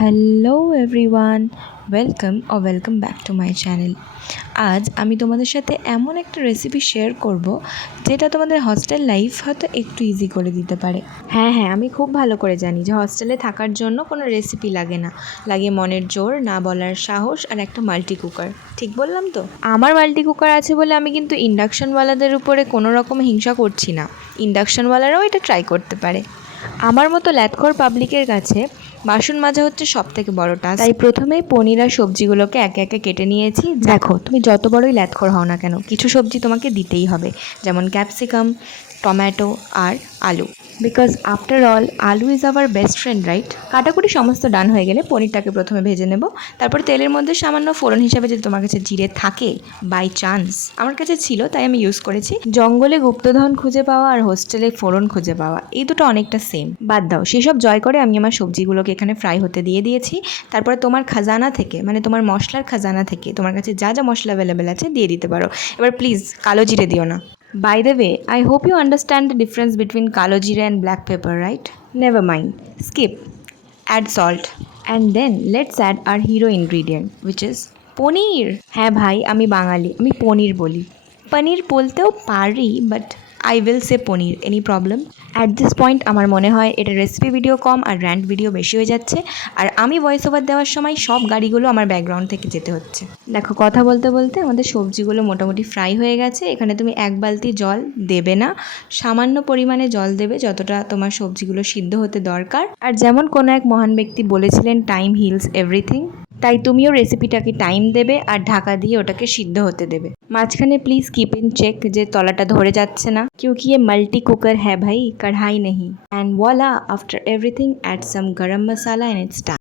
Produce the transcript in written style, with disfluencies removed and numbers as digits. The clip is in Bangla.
Hello everyone, welcome back to my channel. আজ আমি তোমাদের সাথে এমন একটা রেসিপি শেয়ার করব যেটা তোমাদের হস্টেল লাইফ হয়তো একটু ইজি করে দিতে পারে। হ্যাঁ, আমি খুব ভালো করে জানি যে হস্টেলে থাকার জন্য কোনো রেসিপি লাগে না, লাগে মনের জোর, না বলার সাহস আর একটা মাল্টি কুকার। ঠিক বললাম তো? আমার মাল্টি কুকার আছে বলে আমি কিন্তু ইন্ডাকশনওয়ালাদের উপরে কোনো রকম হিংসা করছি না। ইন্ডাকশনওয়ালারাও এটা ট্রাই করতে পারে। আমার মতো ল্যাদখোর পাবলিকের কাছে বাসন মাজা হচ্ছে সব থেকে বড় টাস্ক। তাই প্রথমেই পনির আর সবজিগুলোকে একে একে কেটে নিয়েছি। দেখো, তুমি যত বড়ই ল্যাদখোর হও না কেন, কিছু সবজি তোমাকে দিতেই হবে, যেমন ক্যাপসিকাম, টমেটো আর আলু। বিকজ আফটার অল আলু is our best friend, right? কাটাকুটি সমস্ত ডান হয়ে গেলে পনিরটাকে প্রথমে ভেজে নেব। তারপর তেলের মধ্যে সামান্য ফোড়ন হিসাবে যদি তোমার কাছে জিরে থাকে, বাই চান্স আমার কাছে ছিল তাই আমি ইউজ করেছি। জঙ্গলে গুপ্তধন খুঁজে পাওয়া আর হোস্টেলে ফোড়ন খুঁজে পাওয়া, এই দুটো অনেকটা সেম। বাদ দাও সেসব, জয় করে আমি আমার সবজিগুলোকে এখানে ফ্রাই হতে দিয়ে দিয়েছি। তারপরে তোমার খাজানা থেকে, মানে তোমার মশলার খাজানা থেকে তোমার কাছে যা যা মশলা অ্যাভেলেবেল আছে দিয়ে দিতে পারো। এবার প্লিজ কালো জিরে দিও না। By the way, I hope you understand the difference between kalo jeera and black pepper, right? Never mind. Skip. Add salt. And then let's add our hero ingredient, which is পনির। হ্যাঁ ভাই, আমি বাঙালি, আমি পনির বলি। পনির বলতেও পারি, but I will say paneer. Any problem? At this point আমার মনে হয় এটা রেসিপি ভিডিও কম আর র্যান্ট ভিডিও বেশি হয়ে যাচ্ছে, আর আমি ভয়েস ওভার দেওয়ার সময় সব গাড়িগুলো আমার ব্যাকগ্রাউন্ড থেকে যেতে হচ্ছে। দেখো, কথা বলতে বলতে আমাদের সবজিগুলো মোটামুটি ফ্রাই হয়ে গেছে। এখানে তুমি 1 বালতি জল দেবে না, সামান্য পরিমাণে জল দেবে, যতটা তোমার সবজিগুলো সিদ্ধ হতে দরকার। আর যেমন কোনো এক মহান ব্যক্তি বলেছিলেন, টাইম হিলস এভরিথিং, তাই তুমিও রেসিপিটাকে টাইম দেবে আর ঢাকা দিয়ে ওটাকে সিদ্ধ হতে দেবে। মাঝখানে প্লিজ কিপ ইন চেক যে তলাটা ধরে যাচ্ছে না, क्योंकि ये मल्टी कुकर है भाई, कढ़ाई नहीं। And voila, after everything add some garam masala and it's time.